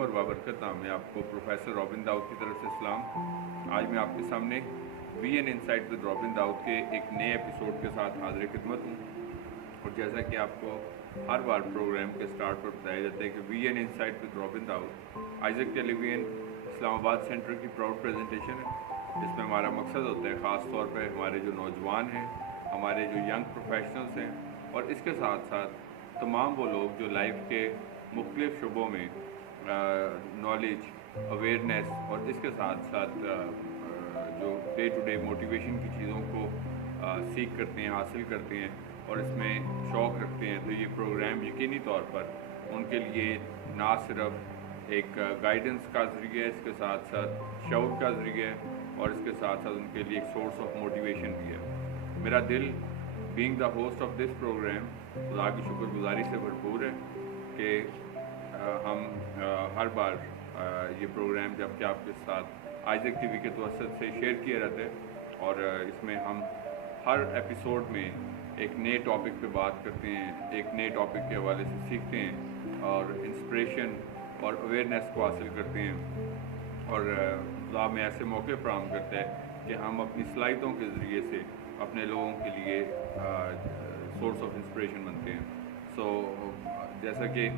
तस्लीम और बाबरकत नाम है। आपको प्रोफेसर रॉबिन दाऊद की तरफ से सलाम। आज मैं आपके सामने VN insight with Robin Daud के एक नए एपिसोड के साथ हाजिर खिदमत हूँ। और जैसा कि आपको हर बार प्रोग्राम के स्टार्ट पर बताया जाता है कि VN insight with Robin Daud Isaac television Islamabad centre की प्राउड प्रेजेंटेशन है, जिसमें हमारा मकसद होता है ख़ास तौर पर हमारे जो नौजवान हैं, हमारे जो यंग प्रोफेशनल्स हैं और इसके साथ साथ तमाम वो लोग जो लाइफ के मुख्तलिफ़ शुबों में नॉलेज, अवेयरनेस और इसके साथ साथ जो डे टू डे मोटिवेशन की चीज़ों को सीख करते हैं, हासिल करते हैं और इसमें शौक़ रखते हैं, तो ये प्रोग्राम यकीनी तौर पर उनके लिए ना सिर्फ एक गाइडेंस का ज़रिया है, इसके साथ साथ शऊर का ज़रिया है और इसके साथ साथ उनके लिए एक सोर्स ऑफ मोटिवेशन भी है। मेरा दिल being the host of this programme खुदा की शुक्रगुजारी से भरपूर है कि हम हर बार ये प्रोग्राम जबकि आपके साथ आइजक टीवी के तवसत से शेयर किए रहते हैं और इसमें हम हर एपिसोड में एक नए टॉपिक पे बात करते हैं, एक नए टॉपिक के हवाले से सीखते हैं और इंस्पिरेशन और अवेयरनेस को हासिल करते हैं। और खुदा में ऐसे मौके फराहम करता है कि हम अपनी सलाहियतों के ज़रिए से अपने लोगों के लिए सोर्स ऑफ इंस्पिरेशन बनते हैं। जैसा कि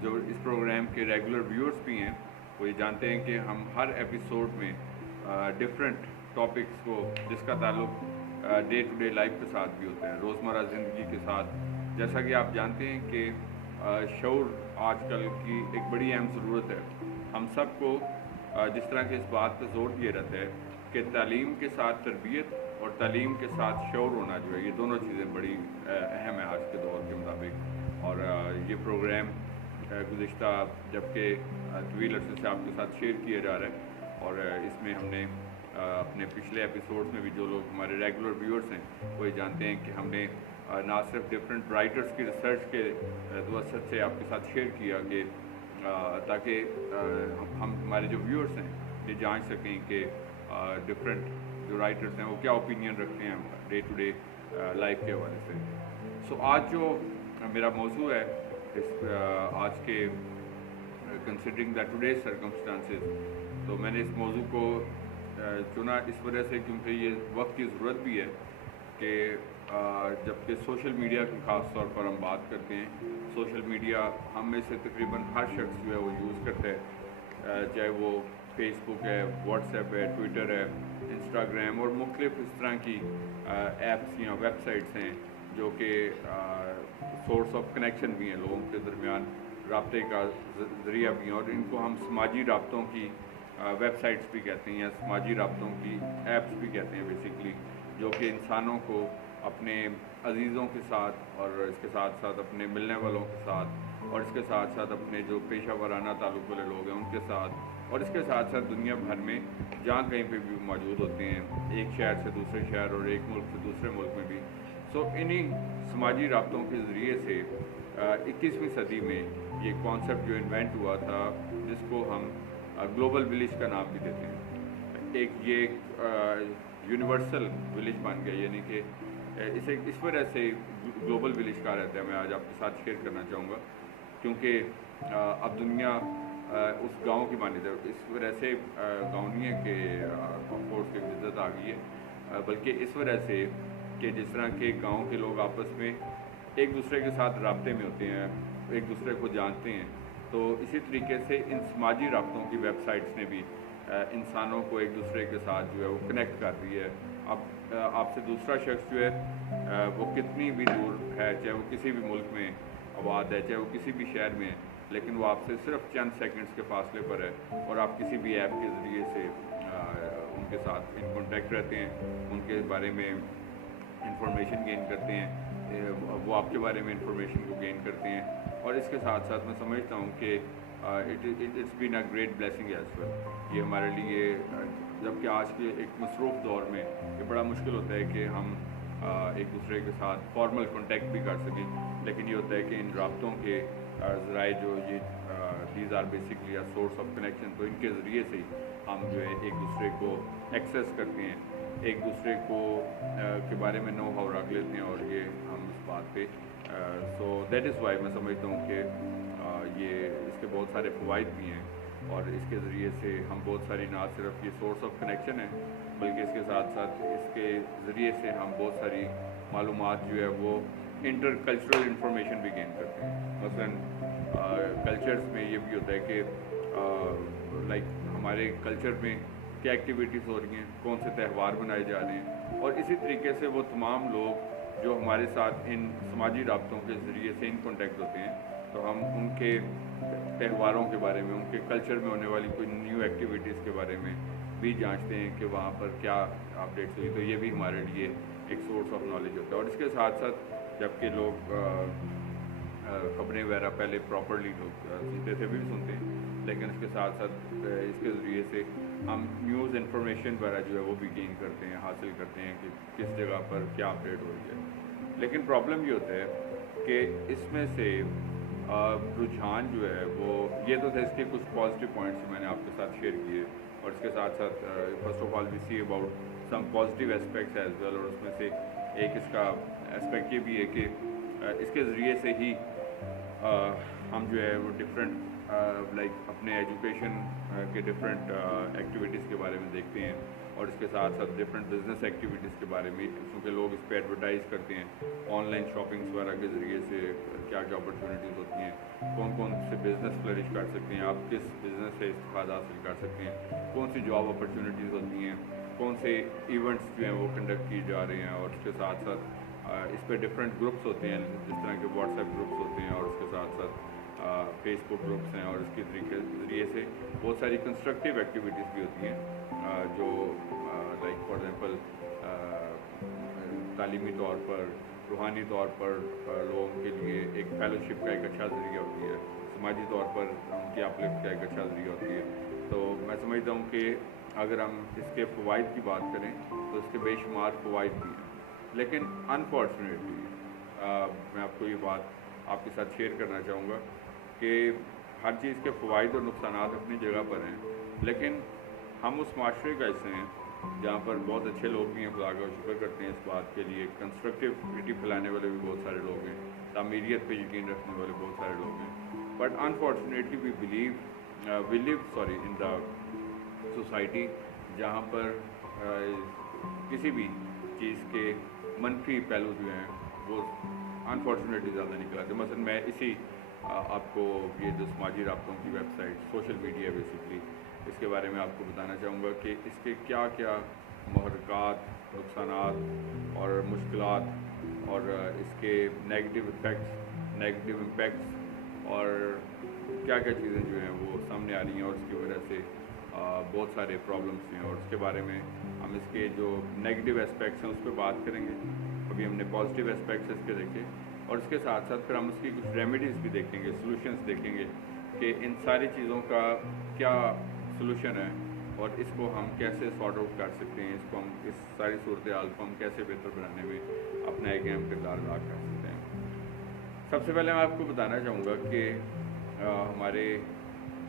जो इस प्रोग्राम के रेगुलर व्यूअर्स भी हैं वो ये जानते हैं कि हम हर एपिसोड में डिफरेंट टॉपिक्स को जिसका ताल्लुक डे टू डे लाइफ के साथ भी होता है, रोज़मर्रा ज़िंदगी के साथ। जैसा कि आप जानते हैं कि शऊर आजकल की एक बड़ी अहम ज़रूरत है। हम सबको जिस तरह के इस बात पर जोर दिया रहता है कि तालीम के साथ तरबियत और तालीम के साथ शऊर होना जो है, ये दोनों चीज़ें बड़ी अहम है आज के दौर के मुताबिक। और ये प्रोग्राम गुज़िश्ता जबकि तवील अरसे से आपके साथ शेयर किया जा रहा है और इसमें हमने अपने पिछले एपिसोड्स में भी जो लोग हमारे रेगुलर व्यूअर्स हैं वो ये जानते हैं कि हमने ना सिर्फ डिफरेंट राइटर्स की रिसर्च के वसत से आपके साथ शेयर किया कि ताकि हम हमारे जो व्यूअर्स हैं ये जान सकें कि डिफरेंट जो राइटर्स हैं वो क्या ओपिनियन रखते हैं डे टू डे लाइफ के हवाले से। आज जो मेरा मौजू है इस आज के कंसिडरिंग द टुडेज सर्कमस्टांसेस, तो मैंने इस मौजू को चुना इस वजह से क्योंकि ये वक्त की ज़रूरत भी है कि जबकि सोशल मीडिया की ख़ास तौर पर हम बात करते हैं, सोशल मीडिया हम में से तकरीबन हर शख्स जो है वो यूज़ करता है, चाहे वो फेसबुक है, व्हाट्सएप है, ट्विटर है, इंस्टाग्राम और मुख्तलिफ़ इस तरह की ऐप्स या वेबसाइट्स हैं जो कि सोर्स ऑफ कनेक्शन भी हैं, लोगों के दरमियान राब्ते का ज़रिया भी हैं और इनको हम समाजी राब्तों की वेबसाइट्स भी कहते हैं या समाजी राब्तों की ऐप्स भी कहते हैं बेसिकली, जो कि इंसानों को अपने अजीज़ों के साथ और इसके साथ साथ अपने मिलने वालों के साथ और इसके साथ साथ अपने जो पेशा वराना ताल्लुक़ वाले लोग हैं उनके साथ और इसके साथ साथ दुनिया भर में जहाँ कहीं पे भी मौजूद होते हैं, एक शहर से दूसरे शहर और एक मुल्क से दूसरे मुल्क में भी। इन्हीं समाजी राब्तों के ज़रिए से 21वीं सदी में ये कॉन्सेप्ट जो इन्वेंट हुआ था जिसको हम ग्लोबल विलेज का नाम भी देते हैं, ये यूनिवर्सल विलेज बन गया, यानी कि इसे इस वजह से ग्लोबल विलेज कहा रहता है। मैं आज आपके साथ शेयर करना चाहूँगा क्योंकि अब दुनिया उस गांव की मानी जाए, इस वजह से गांव नहीं है कि ऑफकोर्स की इज्जत आ गई है, बल्कि इस वजह से कि जिस तरह के गांव के लोग आपस में एक दूसरे के साथ राब्ते में होते हैं, एक दूसरे को जानते हैं, तो इसी तरीके से इन समाजी राब्तों की वेबसाइट्स ने भी इंसानों को एक दूसरे के साथ जो है वो कनेक्ट कर दी है। अब आपसे दूसरा शख्स जो है वो कितनी भी दूर है, चाहे वो किसी भी मुल्क में आबाद है, चाहे वो किसी भी शहर में है, लेकिन वो आपसे सिर्फ चंद सेकंड्स के फासले पर है और आप किसी भी ऐप के ज़रिए से उनके साथ इन कॉन्टेक्ट रहते हैं, उनके बारे में इंफॉर्मेशन गेन करते हैं, वो आपके बारे में इंफॉर्मेशन को गेन करते हैं और इसके साथ साथ मैं समझता हूँ कि it's been a great blessing as well. ये हमारे लिए जबकि आज के एक मसरूफ़ दौर में ये बड़ा मुश्किल होता है कि हम एक दूसरे के साथ फॉर्मल कॉन्टेक्ट भी कर सकें, लेकिन ये होता है कि इन राब्तों के ज़राए जो ये these are basically a source of connection, तो इनके ज़रिए से हम जो है एक दूसरे को एक्सेस करते हैं, एक दूसरे को के बारे में नो हाउ रख लेते हैं और ये हम इस बात पे सो दैट इज़ वाई मैं समझता हूँ कि ये इसके बहुत सारे फ़वाइद भी हैं, और इसके ज़रिए से हम बहुत सारी ना सिर्फ ये सोर्स ऑफ कनेक्शन है, बल्कि इसके साथ साथ इसके ज़रिए से हम बहुत सारी मालूमात जो है वो इंटर कल्चरल इंफॉर्मेशन भी गेन करते हैं। मसलन कल्चर्स में ये भी होता है कि लाइक हमारे कल्चर में क्या एक्टिविटीज़ हो रही हैं, कौन से त्यौहार मनाए जा रहे हैं, और इसी तरीके से वो तमाम लोग जो हमारे साथ इन समाजी राब्तों के ज़रिए से इन कॉन्टेक्ट होते हैं, तो हम उनके त्यौहारों के बारे में, उनके कल्चर में होने वाली कोई न्यू एक्टिविटीज़ के बारे में भी जांचते हैं कि वहाँ पर क्या अपडेट्स हुई। तो ये भी हमारे लिए एक सोर्स ऑफ नॉलेज होता है। और इसके साथ साथ जबकि लोग खबरें वगैरह पहले प्रॉपरली लोग सुनते थे, भी सुनते हैं, लेकिन इसके साथ साथ इसके ज़रिए से हम न्यूज़ इन्फॉर्मेशन वगैरह जो है वो भी गेन करते हैं, हासिल करते हैं कि किस जगह पर क्या अपडेट हो रही है। लेकिन प्रॉब्लम ये होता है कि इसमें से रुझान जो है वो, ये तो थे इसके कुछ पॉजिटिव पॉइंट्स मैंने आपके साथ शेयर किए, और इसके साथ साथ first of all we see about some positive aspects as well. और उसमें से एक इसका एस्पेक्ट ये भी है कि इसके ज़रिए से ही हम जो है वो डिफरेंट लाइक अपने एजुकेशन के डिफरेंट एक्टिविटीज़ के बारे में देखते हैं, और इसके साथ साथ डिफरेंट बिजनेस एक्टिविटीज़ के बारे में, क्योंकि लोग इस पर एडवर्टाइज़ करते हैं ऑनलाइन शॉपिंग्स वगैरह के ज़रिए से क्या क्या अपॉर्चुनिटीज़ होती हैं, कौन कौन से बिज़नेस फ्लरिश कर सकते हैं, आप किस बिज़नेस से इस्तेफादा हासिल कर सकते हैं, कौन सी जॉब अपॉर्चुनिटीज़ होती हैं, कौन से इवेंट्स जो हैं वो कंडक्ट किए जा रहे हैं। और इसके साथ साथ इस पर डिफरेंट ग्रुप्स होते हैं, जिस तरह के व्हाट्सएप ग्रुप्स होते हैं, और उसके साथ साथ फेसबुक ग्रुप्स हैं, और इसके ज़रिए से बहुत सारी कंस्ट्रक्टिव एक्टिविटीज़ भी होती हैं जो लाइक फॉर एग्ज़ाम्पल तालीमी तौर पर, रूहानी तौर पर लोगों के लिए एक फेलोशिप का एक अच्छा ज़रिया होती है, समाजी तौर पर उनकी अपलिफ्ट का एक अच्छा ज़रिया होती है। तो मैं समझता हूँ कि अगर हम इसके फ़वाइद की बात करें तो इसके बेशुमार फ़वाइद भी हैं, लेकिन अनफॉर्चुनेटली मैं आपको ये बात आपके साथ शेयर करना चाहूँगा कि हर चीज़ के फ़वाइद और नुकसान अपनी जगह पर हैं, लेकिन हम उस माशरे का हिस्से हैं जहाँ पर बहुत अच्छे लोग भी हैं, खुदा का शुक्र करते हैं इस बात के लिए, कंस्ट्रक्टिविटी फैलाने वाले भी बहुत सारे लोग हैं, तामीरियत पे यकीन रखने वाले बहुत सारे लोग हैं। But unfortunately we live in the society जहाँ पर किसी भी चीज़ के मनफी पहलू जो हैं वो अनफॉर्चुनेटली ज़्यादा निकल आते हैं। मसलन मैं इसी आपको ये जो समाजी राब्तों की वेबसाइट, सोशल मीडिया बेसिकली, इसके बारे में आपको बताना चाहूँगा कि इसके क्या क्या महरक़ात, नुकसानात और मुश्किलात, और इसके नेगेटिव इम्पैक्ट्स और क्या क्या चीज़ें जो हैं वो सामने आ रही हैं, और इसकी वजह से बहुत सारे प्रॉब्लम्स हैं। और उसके बारे में हम इसके जो नेगेटिव एस्पेक्ट्स हैं उस पर बात करेंगे। अभी हमने पॉजिटिव एस्पेक्ट्स इसके देखे, और इसके साथ साथ फिर हम उसकी कुछ रेमेडीज़ भी देखेंगे, सॉल्यूशंस देखेंगे कि इन सारी चीज़ों का क्या सॉल्यूशन है, और इसको हम कैसे सॉर्ट आउट कर सकते हैं, इसको हम इस सारी सूरत हाल को हम कैसे बेहतर बनाने में अपना एक अहम किरदार अदा कर सकते हैं। सबसे पहले मैं आपको बताना चाहूँगा कि हमारे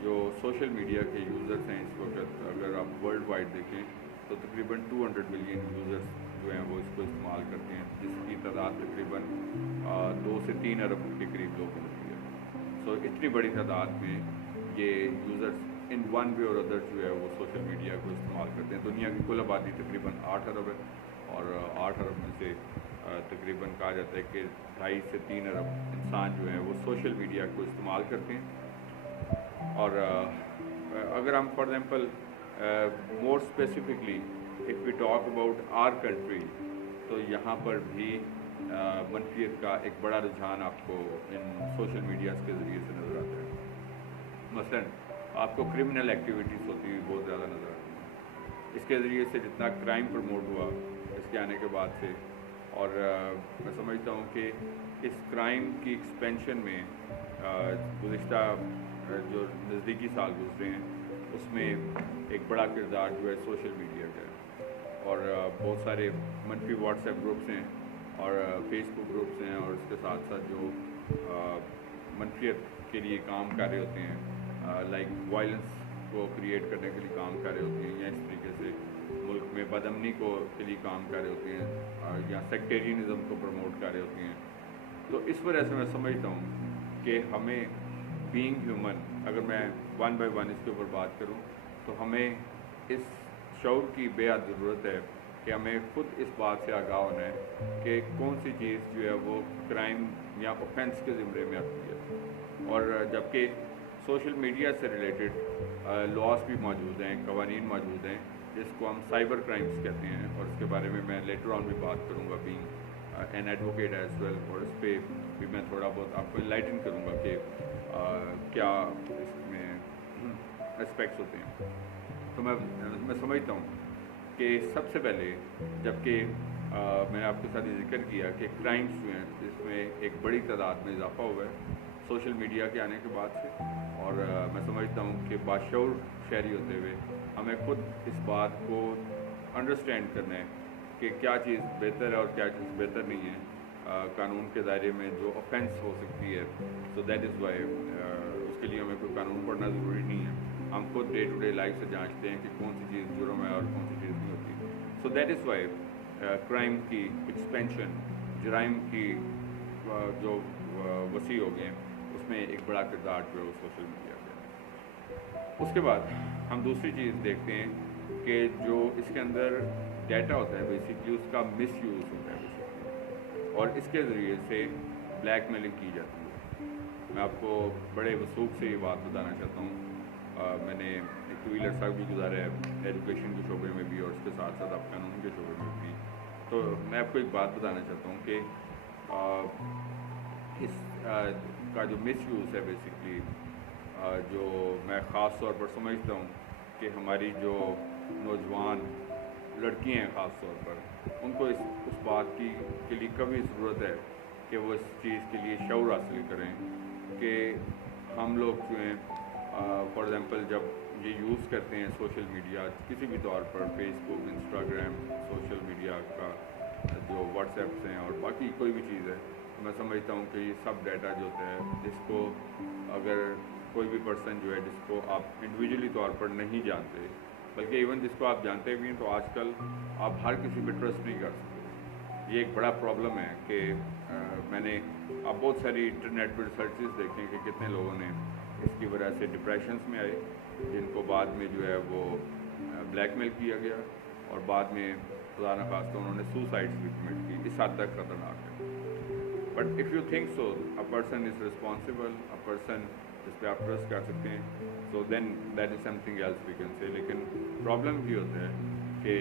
जो सोशल मीडिया के यूज़र्स हैं इस वक्त, अगर आप वर्ल्ड वाइड देखें तो तकरीबन 200 मिलियन यूज़र्स जो हैं वो इसको इस्तेमाल करते हैं, जिसकी तादाद तकरीबन 2 से 3 अरब के करीब लोग होती है। सो इतनी बड़ी तादाद में ये यूज़र्स इन वन वे और अदर जो है वो सोशल मीडिया को इस्तेमाल करते हैं। दुनिया की कुल आबादी तकरीबन 8 अरब है, और 8 अरब में से तकरीबन कहा जाता है कि 2.5 से 3 अरब इंसान जो है वो सोशल मीडिया को इस्तेमाल करते हैं। और अगर हम for example more specifically if we talk about our country, तो यहाँ पर भी मनफियत का एक बड़ा रुझान आपको इन सोशल मीडियाज़ के ज़रिए से नज़र आता है। मसलन आपको क्रिमिनल एक्टिविटीज़ होती हुई बहुत ज़्यादा नज़र आती है। इसके ज़रिए से जितना क्राइम प्रमोट हुआ इसके आने के बाद से, और मैं समझता हूँ कि इस क्राइम की एक्सपेंशन में गुज़िश्ता जो नज़दीकी साल गुजरे हैं उसमें एक बड़ा किरदार जो है सोशल मीडिया का है। और बहुत सारे मनफी व्हाट्सएप ग्रुप्स हैं और फेसबुक ग्रुप्स हैं, और इसके साथ साथ जो मनफियत के लिए काम कर रहे होते हैं, लाइक वायलेंस को क्रिएट करने के लिए काम कर रहे होते हैं, या इस तरीके से मुल्क में बदअमनी को के लिए काम कर रहे होते हैं, या सेक्टेरियनिज़म को प्रमोट कर रहे होते हैं, تو اس وجہ سے میں سمجھتا ہوں کہ ہمیں بینگ ہیومن، اگر میں ون بائی ون اس کے اوپر بات کروں تو ہمیں اس شعور کی بے حد ضرورت ہے کہ ہمیں خود اس بات سے آگاہ ہونا ہے کہ کون سی چیز جو ہے وہ کرائم یا اوفینس کے زمرے میں آتی ہے، اور جبکہ سوشل میڈیا سے ریلیٹڈ لاس بھی موجود ہیں، قوانین موجود ہیں جس کو ہم سائبر کرائمز کہتے ہیں، اور اس کے بارے میں لیٹر آن بھی بات کروں گا being an advocate as well, اور اس پہ بھی میں تھوڑا بہت آپ کو انلائٹن کروں گا کہ کیا اس میں اسپیکٹس ہوتے ہیں۔ تو میں سمجھتا ہوں کہ سب سے پہلے، جبکہ میں نے آپ کے ساتھ یہ ذکر کیا کہ کرائمس جو ہیں اس میں ایک بڑی تعداد میں اضافہ ہوا ہے سوشل میڈیا کے آنے کے بعد سے، اور میں سمجھتا ہوں کہ باشعور شہری ہوتے ہوئے ہمیں خود اس بات کو انڈرسٹینڈ کرنا ہے کہ کیا چیز بہتر ہے اور کیا چیز بہتر نہیں ہے قانون کے دائرے میں جو اوفینس ہو سکتی ہے۔ سو دیٹ از وائی اس کے لیے ہمیں کوئی قانون پڑھنا ضروری نہیں ہے، ہم خود ڈے ٹو ڈے لائف سے جانچتے ہیں کہ کون سی چیز جرم ہے اور کون سی چیز نہیں ہوتی۔ So that is why crime کی ایکسپینشن، جرائم کی جو وسیع ہو گئے، اس میں ایک بڑا کردار جو ہے وہ سوشل میڈیا کا۔ اس کے بعد ہم دوسری چیز دیکھتے ہیں کہ جو اس کے اندر ڈیٹا ہوتا ہے بیسکلی اس کا مس یوز ہوتا ہے بیسکلی، اور اس کے ذریعے سے بلیک میلنگ کی جاتی ہے۔ میں آپ کو بڑے وثوق سے یہ بات بتانا چاہتا ہوں، میں نے ایک طویل عرصہ بھی گزارا ہے ایجوکیشن کے شعبے میں بھی اور اس کے ساتھ ساتھ اب قانون کے شعبے میں بھی، تو میں آپ کو ایک بات بتانا چاہتا ہوں کہ اس کا جو مس یوز ہے بیسکلی، جو میں خاص طور پر سمجھتا ہوں کہ ہماری جو نوجوان لڑکیاں ہیں خاص طور پر، ان کو اس بات کے لیے کبھی ضرورت ہے کہ وہ اس چیز کے لیے شعور حاصل کریں کہ ہم لوگ جو ہیں فار ایگزامپل جب یہ یوز کرتے ہیں سوشل میڈیا کسی بھی طور پر، فیس بک، انسٹاگرام، سوشل میڈیا کا جو واٹس ایپس ہیں اور باقی کوئی بھی چیز ہے، تو میں سمجھتا ہوں کہ یہ سب ڈیٹا جو ہوتا ہے جس کو اگر کوئی بھی پرسن جو ہے جس کو آپ انڈیویجولی طور پر نہیں جانتے، بلکہ ایون جس کو آپ جانتے بھی ہیں، تو آج کل آپ ہر کسی پہ ٹرسٹ نہیں کر سکتے۔ یہ ایک بڑا پرابلم ہے کہ میں نے اب بہت ساری انٹرنیٹ پہ ریسرچز دیکھیں کہ کتنے لوگوں نے اس کی وجہ سے ڈپریشنس میں آئے، جن کو بعد میں جو ہے وہ بلیک میل کیا گیا، اور بعد میں خدا نخواستہ انہوں نے سوسائڈ بھی کمٹ کی۔ اس حد تک خطرناک ہے۔ But if you think so a person is responsible, a person جس پہ آپ ٹرسٹ کر سکتے ہیں، so then that is something else we can say. لیکن پرابلم یہ ہوتا ہے کہ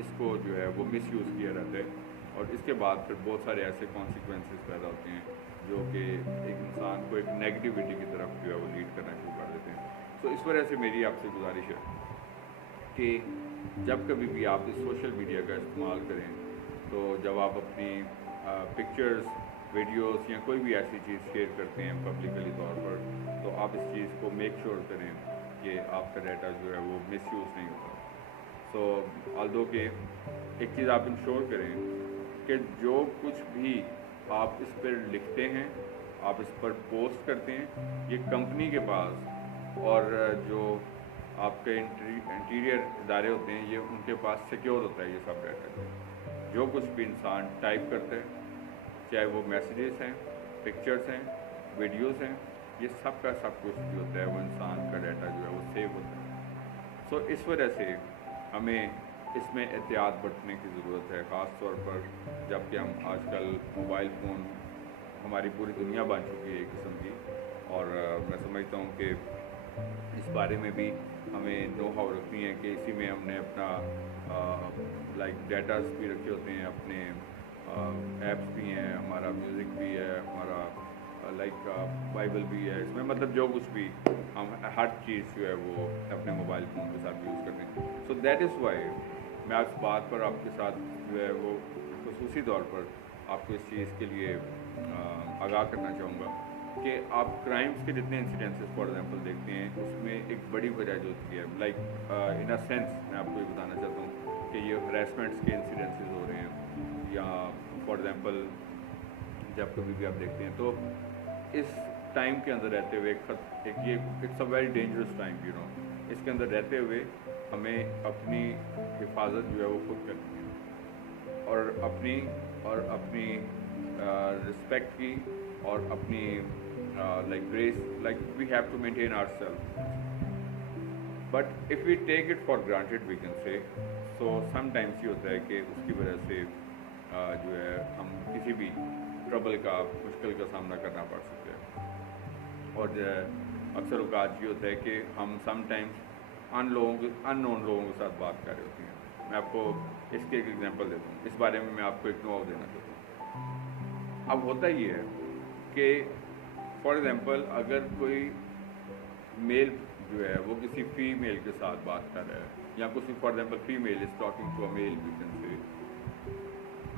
اس کو جو ہے وہ مس یوز کیا جاتا ہے، اور اس کے بعد پھر بہت سارے ایسے کانسیکوینسز پیدا ہوتے ہیں جو کہ ایک انسان کو ایک نیگیٹیوٹی کی طرف جو ہے وہ لیڈ کرنا شروع کر دیتے ہیں۔ تو اس وجہ سے میری آپ سے گزارش ہے کہ جب کبھی بھی آپ اس سوشل میڈیا کا استعمال کریں، تو جب آپ اپنی پکچرز، ویڈیوز یا کوئی بھی ایسی چیز شیئر کرتے ہیں پبلکلی طور پر، تو آپ اس چیز کو میک شیور کریں کہ آپ کا ڈیٹا جو ہے وہ مس یوز نہیں ہوتا۔ سو آلدو کہ ایک چیز آپ انشور کریں کہ جو کچھ بھی آپ اس پر لکھتے ہیں، آپ اس پر پوسٹ کرتے ہیں، یہ کمپنی کے پاس اور جو آپ کے انٹیریئر ادارے ہوتے ہیں، یہ ان کے پاس سیکیور ہوتا ہے یہ سب ڈیٹا۔ جو کچھ بھی انسان ٹائپ کرتا ہے، چاہے وہ میسیجز ہیں، پکچرز ہیں، ویڈیوز ہیں، یہ سب کا سب کچھ جو ہوتا ہے وہ انسان کا ڈیٹا جو ہے وہ سیو ہوتا ہے۔ سو اس وجہ سے ہمیں اس میں احتیاط برتنے کی ضرورت ہے، خاص طور پر جب کہ ہم آج کل موبائل فون ہماری پوری دنیا بن چکی ہے ایک قسم کی، اور میں سمجھتا ہوں کہ اس بارے میں بھی ہمیں نو ہاؤ رکھنی ہے کہ اسی میں ہم نے اپنا لائک ڈیٹاز بھی رکھے ہوتے ہیں، اپنے ایپس بھی ہیں، ہمارا میوزک بھی ہے، ہمارا لائک بائبل بھی ہے، اس میں مطلب جو کچھ بھی ہم ہر چیز جو ہے وہ اپنے موبائل فون کے ساتھ یوز کرتے ہیں۔ سو دیٹ از وائی میں اس بات پر آپ کے ساتھ جو ہے وہ خصوصی طور پر آپ کو اس چیز کے لیے آگاہ کرنا چاہوں گا کہ آپ کرائمس کے جتنے انسیڈنسز فار ایگزامپل دیکھتے ہیں، اس میں ایک بڑی وجہ جو ہوتی ہے لائک ان اے سینس میں آپ کو یہ بتانا چاہتا ہوں کہ یہ ہراسمنٹس کے انسیڈنسز ہو رہے ہیں، یا فار ایگزامپل جب کبھی بھی آپ دیکھتے ہیں تو اس ٹائم کے اندر رہتے ہوئے یہ it's a very dangerous time, you know, اس کے اندر رہتے ہوئے ہمیں اپنی حفاظت جو ہے وہ خود کرنی ہے، اور اپنی رسپیکٹ کی اور اپنی like grace, like we have to maintain our self. But if we take it for granted we can say, so some times یہ ہوتا ہے کہ اس کی وجہ سے جو ہے ہم کسی بھی ٹربل کا، مشکل کا سامنا کرنا پڑ سکتا ہے. اور جو ہے اکثر اوقات یہ ہوتا ہے کہ ہم سم ٹائمس ان نون لوگوں کے ساتھ بات کر رہے ہوتی ہیں. میں آپ کو اس کی ایک ایگزامپل دیتا ہوں، اس بارے میں آپ کو ایک نوع دینا چاہتا ہوں. اب ہوتا یہ ہے کہ فار ایگزامپل اگر کوئی میل جو ہے وہ کسی فیمیل کے ساتھ بات کر رہا ہے، یا کچھ for example female is talking to a male we can say,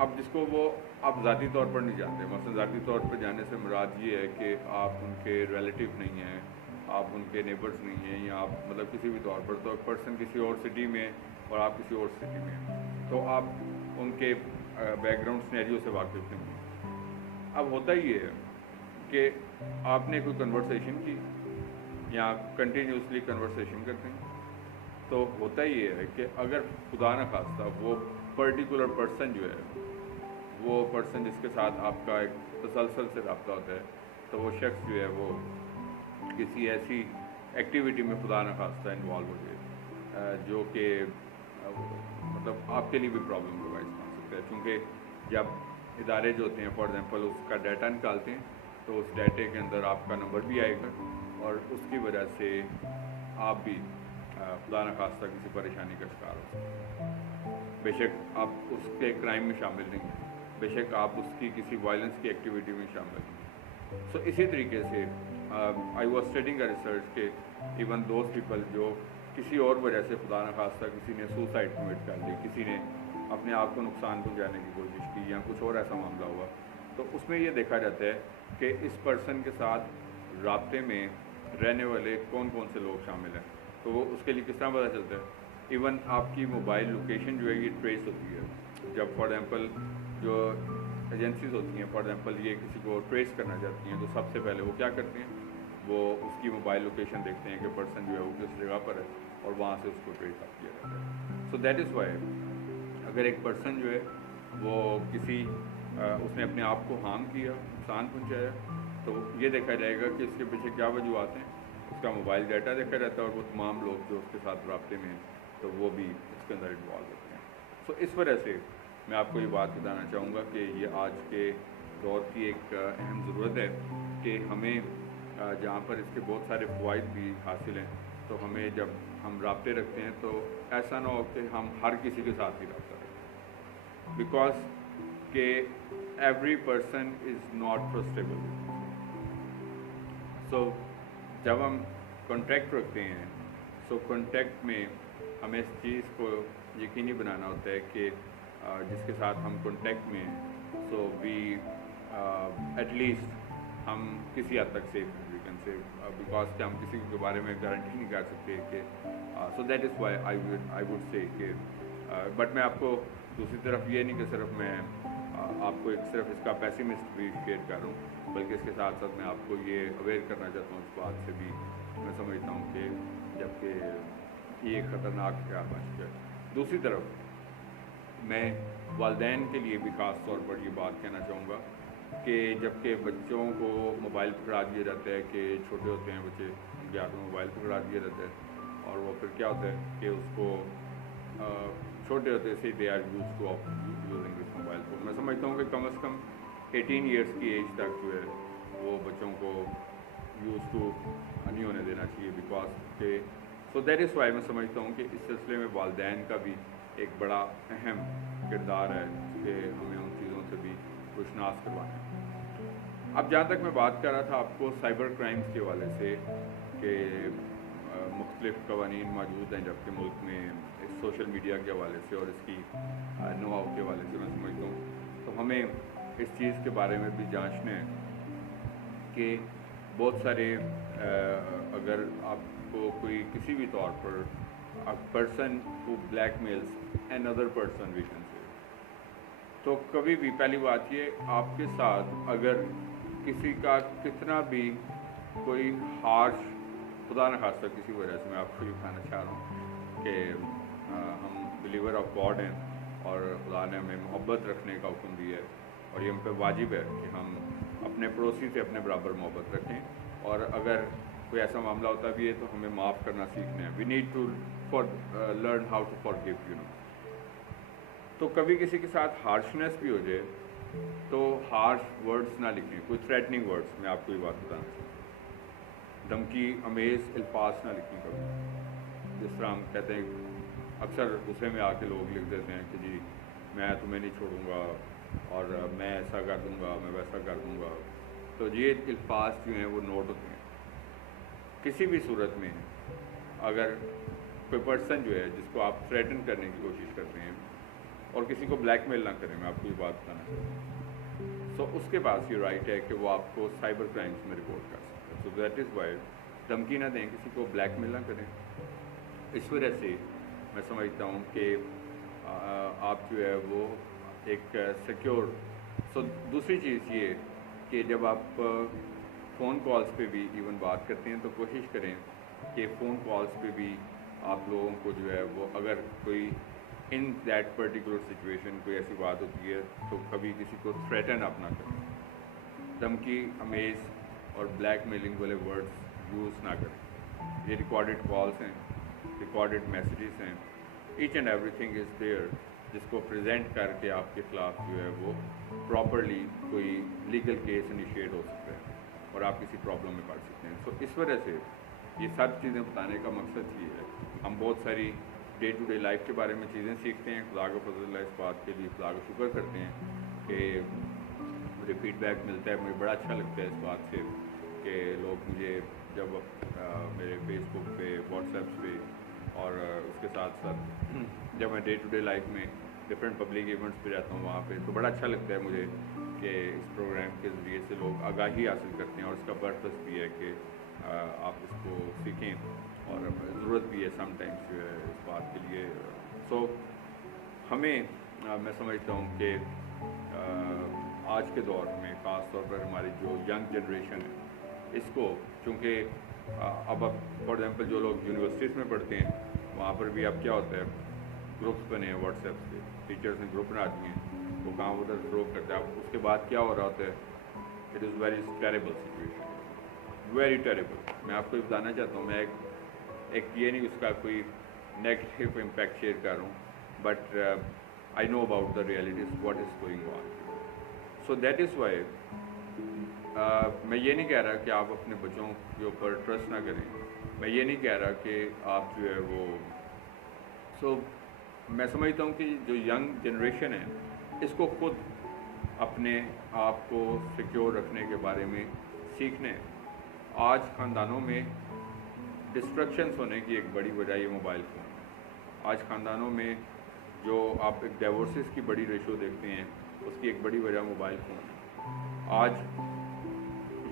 اب جس کو وہ آپ ذاتی طور پر نہیں جانتے، مثلا ذاتی طور پر جانے سے مراد یہ ہے کہ آپ ان کے ریلیٹیو نہیں ہیں، آپ ان کے نیبرز نہیں ہیں، یا آپ مطلب کسی بھی طور پر، تو ایک پرسن کسی اور سٹی میں اور آپ کسی اور سٹی میں، تو آپ ان کے بیک گراؤنڈ سینیریو سے واقف نہیں ہیں. اب ہوتا یہ ہے کہ آپ نے کوئی کنورسیشن کی یا کنٹینیوسلی کنورسیشن کرتے ہیں، تو ہوتا یہ ہے کہ اگر خدا نہ خواستہ وہ پرٹیکولر پرسن جو ہے، وہ پرسن جس کے ساتھ آپ کا ایک تسلسل سے رابطہ ہوتا ہے، تو وہ شخص جو ہے وہ کسی ایسی ایکٹیویٹی میں خدا نہ خواستہ انوالو ہو جائے جو کہ مطلب آپ کے لیے بھی پرابلم کا باعث بن سکتا ہے. چونکہ جب ادارے جو ہوتے ہیں فار ایگزامپل اس کا ڈیٹا نکالتے ہیں، تو اس ڈیٹے کے اندر آپ کا نمبر بھی آئے گا، اور اس کی وجہ سے آپ بھی خدا نہ خواستہ کسی پریشانی کا شکار ہو سکتے ہیں. بے شک آپ اس کے کرائم میں شامل نہیں ہیں، بے شک آپ اس کی کسی وائلنس کی ایکٹیویٹی میں شامل ہیں. سو اسی طریقے سے I was studying a research کہ ایون دوز پیپل جو کسی اور وجہ سے خدا نہ خواستہ کسی نے سوسائڈ کمٹ کر لی، کسی نے اپنے آپ کو نقصان پہنچانے کی کوشش کی، یا کچھ اور ایسا معاملہ ہوا، تو اس میں یہ دیکھا جاتا ہے کہ اس پرسن کے ساتھ رابطے میں رہنے والے کون کون سے لوگ شامل ہیں. تو وہ اس کے لیے کس طرح پتہ چلتا ہے؟ ایون آپ کی موبائل لوکیشن جو ہے یہ ٹریس ہوتی ہے. جب فار ایگزامپل جو ایجنسیز ہوتی ہیں فار ایگزامپل یہ کسی کو ٹریس کرنا چاہتی ہیں، تو سب سے پہلے وہ کیا کرتے ہیں، وہ اس کی موبائل لوکیشن دیکھتے ہیں کہ پرسن جو ہے وہ کس جگہ پر ہے، اور وہاں سے اس کو ٹریس اپ کیا جاتا ہے. سو دیٹ از وائی اگر ایک پرسن جو ہے وہ کسی اس نے اپنے آپ کو ہارم کیا، نقصان پہنچایا، تو یہ دیکھا جائے گا کہ اس کے پیچھے کیا وجوہات ہیں. اس کا موبائل ڈیٹا دیکھا جاتا ہے، اور وہ تمام لوگ جو اس کے ساتھ رابطے میں ہیں تو وہ بھی اس کے اندر انوالو ہوتے ہیں. سو اس وجہ سے میں آپ کو یہ بات بتانا چاہوں گا کہ یہ آج کے دور کی ایک اہم ضرورت ہے کہ ہمیں جہاں پر اس کے بہت سارے فوائد بھی حاصل ہیں، تو ہمیں جب ہم رابطے رکھتے ہیں تو ایسا نہ ہو کہ ہم ہر کسی کے ساتھ ہی رابطہ رکھیں، بیکاز کہ every person is not trustable. So جب ہم کانٹیکٹ رکھتے ہیں، سو کانٹیکٹ میں ہمیں اس چیز کو یقینی بنانا ہوتا ہے کہ جس کے ساتھ ہم کانٹیکٹ میں ہیں، سو وی ایٹ لیسٹ ہم کسی حد تک سیف ہیں، وی کین سیو، بیکاز کہ ہم کسی کے بارے میں گارنٹی نہیں کر سکتے کہ so that is why I would say کہ بٹ میں آپ کو دوسری طرف یہ نہیں کہ صرف میں آپ کو ایک صرف اس کا پیسیمسٹ بھی شیئر کر رہا ہوں، بلکہ اس کے ساتھ ساتھ میں آپ کو یہ اویئر کرنا چاہتا ہوں اس بات سے بھی. میں سمجھتا ہوں کہ جب کہ یہ ایک خطرناک خیال بن چکا ہے. دوسری طرف میں والدین کے لیے بھی خاص طور پر یہ بات کہنا چاہوں گا کہ جب کہ بچوں کو موبائل پکڑا دیا جاتا ہے، کہ چھوٹے ہوتے ہیں بچے، ان کے ہاتھ میں موبائل پکڑا دیا جاتا ہے، اور وہ پھر کیا ہوتا ہے کہ اس کو چھوٹے ہوتے سے they are use to of using this mobile phone. میں سمجھتا ہوں کہ کم از کم 18 ایئرس کی ایج تک جو ہے وہ بچوں کو یوز ٹو نہیں ہونے دینا چاہیے، بیکاز کہ سو دیٹ از وائی میں سمجھتا ہوں کہ اس سلسلے میں والدین کا بھی ایک بڑا اہم کردار ہے کہ ہمیں ان چیزوں سے بھی روشناس کروانا ہے. اب جہاں تک میں بات کر رہا تھا آپ کو سائبر کرائمز کے حوالے سے کہ مختلف قوانین موجود ہیں جب کہ ملک میں اس سوشل میڈیا کے حوالے سے اور اس کی نوآو کے حوالے سے میں سمجھتا ہوں تو ہمیں اس چیز کے بارے میں بھی جانچنا ہے کہ بہت سارے اگر آپ کو کوئی کسی بھی طور پر پرسن ہو blackmails another person we can say, تو کبھی بھی پہلی بات یہ آپ کے ساتھ اگر کسی کا کتنا بھی کوئی ہارش خدا نہ خواستہ کسی وجہ سے، میں آپ کو یہ بتانا چاہ رہا ہوں کہ ہم بلیور آف گاڈ ہیں اور خدا نے ہمیں محبت رکھنے کا حکم دیا ہے، और ये हम पे वाजिब है कि हम अपने पड़ोसी से अपने बराबर मोहब्बत रखें, और अगर कोई ऐसा मामला होता भी है तो हमें माफ़ करना सीखना है। We need to learn how to forgive, you know. तो कभी किसी के साथ हार्शनेस भी हो जाए तो हार्श वर्ड्स ना लिखें, कोई थ्रेटनिंग वर्ड्स। मैं आपको ये बात बताना चाहूँ, धमकी अमेज अल्फाज ना लिखें कभी। जिस तरह हम कहते हैं, अक्सर गुस्से में आके लोग लिख देते हैं कि जी मैं तुम्हें नहीं छोड़ूंगा, और मैं ऐसा कर दूंगा, मैं वैसा कर दूंगा। तो ये अल्फाज जो हैं वो नोट होते हैं। किसी भी सूरत में अगर कोई पर्सन जो है जिसको आप थ्रेटन करने की कोशिश करते हैं और किसी को ब्लैकमेल ना करें, मैं आपको ये बात बताना चाहता हूँ, तो उसके पास ये राइट है कि वो आपको साइबर क्राइम्स में रिपोर्ट कर सकता है। सो दैट इज़ वाई धमकी ना दें, किसी को ब्लैकमेल ना करें। इस वजह से मैं समझता हूँ कि आप जो है वो एक सिक्योर। सो दूसरी चीज़ ये कि जब आप फ़ोन कॉल्स पे भी इवन बात करते हैं तो कोशिश करें कि फ़ोन कॉल्स पे भी आप लोगों को जो है वो, अगर कोई इन दैट पर्टिकुलर सिचुएशन कोई ऐसी बात होती है तो कभी किसी को थ्रेटन आप ना करें, धमकी अमेज और ब्लैक मेलिंग वाले वर्ड्स यूज़ ना करें। ये रिकॉर्डेड कॉल्स हैं, रिकॉर्डेड मैसेजेस हैं, each and everything is there, जिसको प्रेजेंट करके आपके ख़िलाफ़ जो है वो प्रॉपरली कोई लीगल केस इनिशिएट हो सकता है और आप किसी प्रॉब्लम में पड़ सकते हैं। सो इस वजह से ये सब चीज़ें बताने का मकसद ये है, हम बहुत सारी डे टू डे लाइफ के बारे में चीज़ें सीखते हैं। खुदा का फजल है, इस बात के लिए खुदा का शुक्र करते हैं कि मुझे फीडबैक मिलता है। मुझे बड़ा अच्छा लगता है इस बात से कि लोग मुझे जब मेरे फेसबुक पे, व्हाट्सएप पे और उसके साथ साथ जब मैं डे टू डे लाइफ में डिफरेंट पब्लिक इवेंट्स पे जाता हूँ वहाँ पे, तो बड़ा अच्छा लगता है मुझे कि इस प्रोग्राम के ज़रिए से लोग आगाही हासिल करते हैं। और इसका पर्पस भी है कि आप इसको सीखें, और ज़रूरत भी है समटाइम्स जो है इस बात के लिए। सो हमें मैं समझता हूँ कि आज के दौर में ख़ास तौर पर हमारी जो यंग जनरेशन है, इसको चूँकि अब फॉर एग्ज़ाम्पल जो लोग यूनिवर्सिटीज़ में पढ़ते हैं वहाँ पर भी अब क्या होता है, ग्रुप्स बने हैं व्हाट्सएप पे, टीचर्स ने ग्रुप बना दिए हैं, वो काम उधर थ्रो करते हैं। अब उसके बाद क्या हो रहा होता है, it is very terrible situation, very terrible. मैं आपको बताना चाहता हूँ, मैं एक ये नहीं उसका कोई नेगेटिव इम्पैक्ट शेयर कर रहा हूँ, but I know about the realities what is going on. So that is why मैं ये नहीं कह रहा कि आप अपने बच्चों के ऊपर ट्रस्ट ना करें, मैं ये नहीं कह रहा कि आप जो है वो मैं समझता हूँ कि जो यंग जनरेशन है इसको खुद अपने आप को सिक्योर रखने के बारे में सीखने। आज ख़ानदानों में डिस्ट्रक्शंस होने की एक बड़ी वजह ये मोबाइल फ़ोन है। आज ख़ानदानों में जो आप एक डाइवोर्सेस की बड़ी रेशो देखते हैं उसकी एक बड़ी वजह मोबाइल फ़ोन है। आज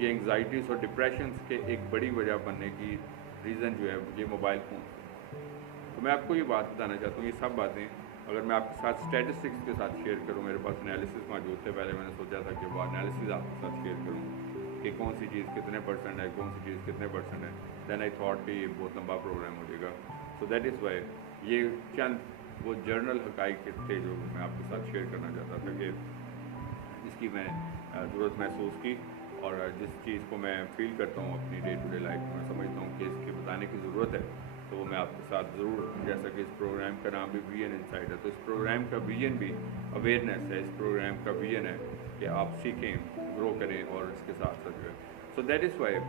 ये एंग्जाइटीज़ और डिप्रेशंस के एक बड़ी वजह बनने की रीज़न जो है ये मोबाइल फ़ोन। तो मैं आपको ये बात बताना चाहता हूँ, ये सब बातें अगर मैं आपके साथ स्टैटिस्टिक्स के साथ शेयर करूँ, मेरे पास एनालिसिस मौजूद थे, पहले मैंने सोचा था कि वो एनालिसिस आपके साथ शेयर करूँ कि कौन सी चीज़ कितने % है, कौन सी चीज़ कितने % है। दैन आई थॉट कि ये बहुत लंबा प्रोग्राम हो जाएगा। सो दैट इज़ वाई ये चंद वो जर्नल हक़ाइक़ थे जो मैं आपके साथ शेयर करना चाहता था कि इसकी मैं ज़रूरत महसूस की, और जिस चीज़ को मैं फ़ील करता हूँ अपनी डे टू डे लाइफ में, समझता हूँ कि इसके बताने की ज़रूरत है, तो वो मैं आपके साथ ज़रूर, जैसा कि इस प्रोग्राम का नाम भी वीएन इनसाइड है, तो इस प्रोग्राम का विजन भी अवेयरनेस है। इस प्रोग्राम का विजन है कि आप सीखें, ग्रो करें और इसके साथ साथ जो है। सो दैट इज़ वाई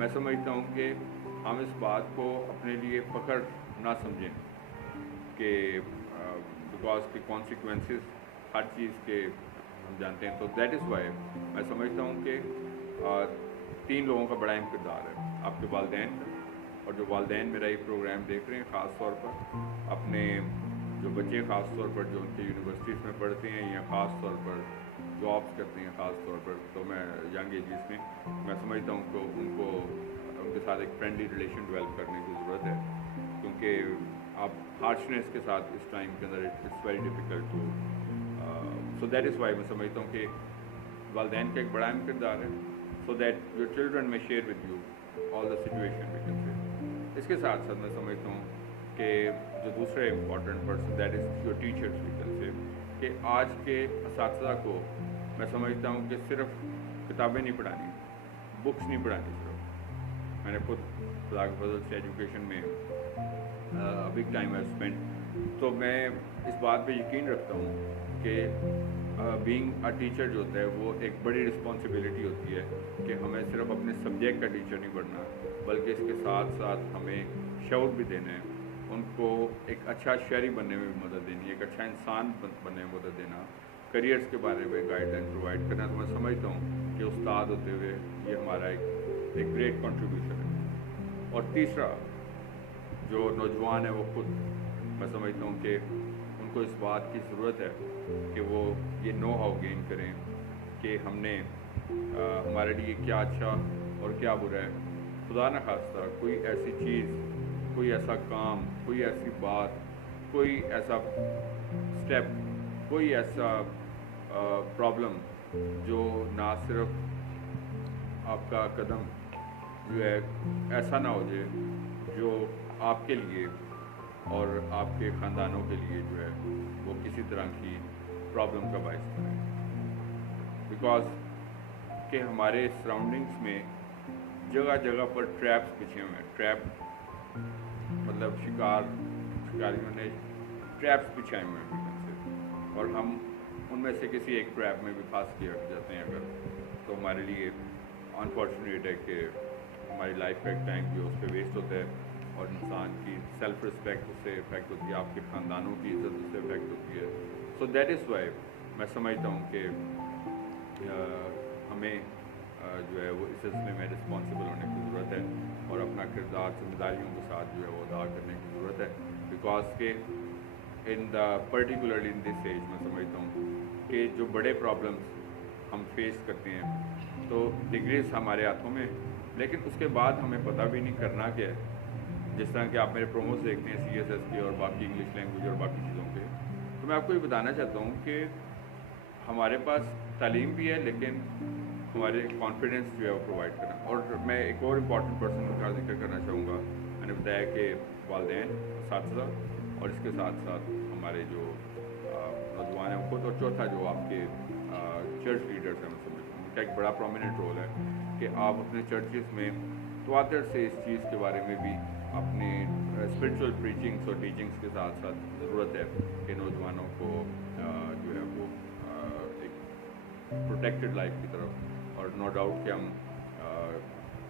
मैं समझता हूँ कि हम इस बात को अपने लिए फ़ख्र ना समझें कि बिकॉज के कॉन्सिक्वेंसेस हर चीज़ के हम जानते हैं। तो दैट इज़ वाई मैं समझता हूँ कि 3 लोगों का बड़ा अहम किरदार है, आपके वालिदैन का, और जो वालिदैन मेरा ये प्रोग्राम देख रहे हैं, ख़ास तौर पर अपने जो बच्चे ख़ास तौर पर जो उनके यूनिवर्सिटीज़ में पढ़ते हैं या ख़ास तौर पर जॉब्स करते हैं ख़ास तौर पर, तो मैं यंग एजेस में मैं समझता हूँ कि उनको उनके साथ एक फ्रेंडली रिलेशन डेवलप करने की ज़रूरत है, क्योंकि आप हार्शनेस के साथ इस टाइम के अंदर it's very difficult to. So that is why मैं समझता हूँ कि वालिदैन का एक बड़ा अहम किरदार है, सो दैट योर चिल्ड्रन में share with you all the situation we can say. इसके साथ साथ मैं समझता हूँ कि जो दूसरे important person that is your teachers we can say, कि आज के असातिज़ा को मैं समझता हूँ कि सिर्फ किताबें नहीं पढ़ानी, बुक्स नहीं पढ़ानी सिर्फ। मैंने खुद खुदा के फजल से एजुकेशन में बिग टाइम है स्पेंड, तो मैं इस बात पे यकीन रखता हूँ कि बीइंग अ टीचर जो होता है वो एक बड़ी रिस्पॉन्सिबिलिटी होती है कि हमें सिर्फ अपने सब्जेक्ट का टीचर नहीं बनना, बल्कि इसके साथ साथ हमें शऊर भी देना है, उनको एक अच्छा शहरी बनने में भी मदद देनी है, एक अच्छा इंसान बनने में मदद देना, करियर्स के बारे में गाइडलाइन प्रोवाइड करना। तो मैं समझता हूँ कि उस्ताद होते हुए ये हमारा एक ग्रेट कंट्रीब्यूशन है। और तीसरा, जो नौजवान है वो खुद, मैं समझता हूँ कि उनको इस बात की ज़रूरत है कि वो ये नो हाउ गेन करें कि हमने हमारे लिए क्या अच्छा और क्या बुरा है। खुदा न खास्ता कोई ऐसी चीज़, कोई ऐसा काम, कोई ऐसी बात, कोई ऐसा स्टेप, कोई ऐसा प्रॉब्लम जो ना सिर्फ आपका कदम जो है ऐसा ना हो जाए जो आपके लिए और आपके ख़ानदानों के लिए जो है वो किसी तरह की प्रॉब्लम का बायस बने। बिकॉज कि हमारे सराउंडिंग्स में जगह जगह पर ट्रैप्स बिछे हुए हैं। ट्रैप मतलब शिकारियों ने ट्रैप्स बिछाए हुए हैं से, और हम उनमें से किसी एक ट्रैप में भी फंस के रख जाते हैं अगर, तो हमारे लिए अनफॉर्चुनेट है कि हमारी लाइफ का एक टाइम भी उस पर वेस्ट होता है और इंसान की सेल्फ रिस्पेक्ट उससे इफेक्ट होती है, आपके ख़ानदानों की इज़्ज़त उससे इफेक्ट होती है। सो दैट इज़ वाई मैं समझता हूँ कि हमें जो है वो इस सिलसिले में रिस्पॉन्सिबल होने की ज़रूरत है और अपना किरदार जिम्मेदारियों के साथ जो है वो अदा करने की ज़रूरत है। बिकॉज के in the particularly in this age मैं समझता हूँ कि जो बड़े प्रॉब्लम्स हम फेस करते हैं तो डिग्रीज हमारे हाथों में, लेकिन उसके बाद हमें पता भी नहीं करना क्या है। जिस तरह कि आप मेरे प्रोमोस देखते हैं CSS के और बाकी इंग्लिश लैंग्वेज और बाकी चीज़ों के, तो मैं आपको ये बताना चाहता हूँ कि हमारे पास तालीम भी है, लेकिन हमारे कॉन्फिडेंस जो है वो प्रोवाइड करना। और मैं एक और इम्पॉर्टेंट पर्सन का जिक्र करना चाहूँगा। मैंने बताया कि वालिदैन, असातिज़ा और इसके साथ साथ हमारे जो नौजवान हैं खुद, और चौथा जो आपके चर्च लीडर्स हैं, मैं समझता हूँ उनका एक बड़ा प्रोमिनेंट रोल है कि आप अपने चर्चेस में तवातर से इस चीज़ के बारे में भी अपने स्पिरिचुअल प्रीचिंग्स और टीचिंग्स के साथ साथ ज़रूरत है कि नौजवानों को जो है वो एक प्रोटेक्टेड लाइफ की तरफ, और नो डाउट कि हम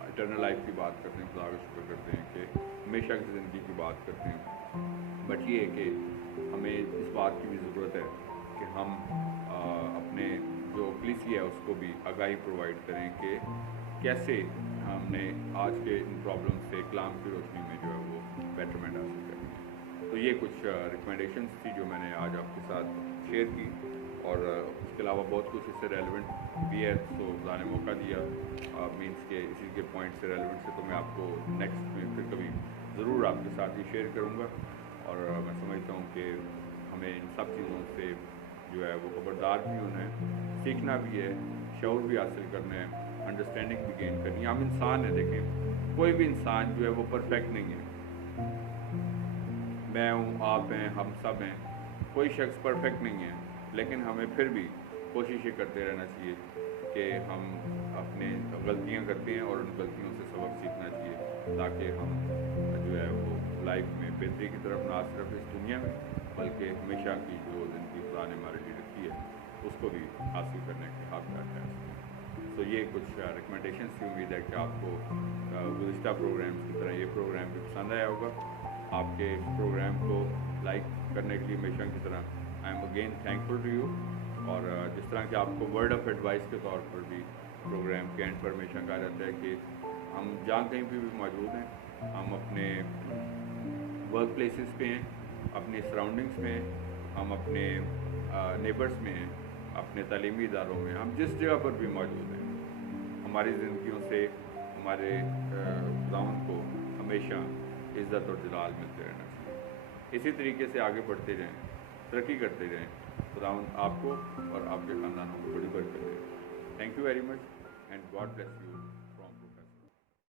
इटर्नल लाइफ की बात करते हैं, खुदा का शुक्र करते हैं कि हमेशा की ज़िंदगी की बात करते हैं, बट ये है कि हमें इस बात की भी ज़रूरत है कि हम अपने जो कलीसिया है उसको भी आगाही प्रोवाइड करें कि कैसे हमने आज के इन प्रॉब्लम से कलाम की रोशनी में जो है वो बेटरमेंट हासिल करनी है। तो ये कुछ रिकमेंडेशंस थी जो मैंने आज आपके साथ शेयर की, और उसके अलावा बहुत कुछ इससे रेलेवेंट भी है, तो खुदा ने मौका दिया मीन्स के इसी के पॉइंट से रेलेवेंट से, तो मैं आपको नेक्स्ट में फिर कभी ज़रूर आपके साथ ही शेयर करूँगा। और मैं समझता हूँ कि हमें इन सब चीज़ों से जो है वो खबरदार भी होना है, सीखना भी है, शऊर भी हासिल करना है, अंडरस्टैंडिंग भी गेन करनी है। हम इंसान हैं, देखें कोई भी इंसान जो है वो परफेक्ट नहीं है। मैं हूँ, आप हैं, हम सब हैं, कोई शख्स परफेक्ट नहीं है, लेकिन हमें फिर भी कोशिश ये करते रहना चाहिए कि हम अपने गलतियाँ करते हैं और उन गलतियों से सबक सीखना चाहिए, ताकि हम जो है वो लाइफ में बेहतरी की तरफ ना सिर्फ इस दुनिया में बल्कि हमेशा की जो ज़िंदगी खुदा ने हमारे लिए रखी है उसको भी हासिल करने के हकदार हैं। तो ये कुछ रिकमेंडेशंस की उम्मीद है कि आपको गुज़िश्ता प्रोग्राम्स की तरह ये प्रोग्राम भी पसंद आया होगा। आपके प्रोग्राम को लाइक करने के लिए हमेशा की तरह I am again thankful to you. और जिस तरह कि आपको वर्ड ऑफ एडवाइस के तौर पर भी प्रोग्राम के एंड पर हमेशा कहा जाता है कि हम जहाँ कहीं भी मौजूद हैं, हम अपने वर्क प्लेसेस पे हैं, अपने सराउंडिंग्स में हैं, हम अपने नेबर्स में हैं, अपने तालीमी इदारों में, हम जिस जगह पर भी मौजूद हैं, हमारी ज़िंदगियों से हमारे खुदावंद को हमेशा इज़्ज़त और जलाल मिलते रहना चाहिए। इसी तरीके से आगे बढ़ते रहें, तरक्की करते रहें। खुदावंद आपको और आपके ख़ानदानों को बड़ी बरकत दे। Thank you very much and God bless you.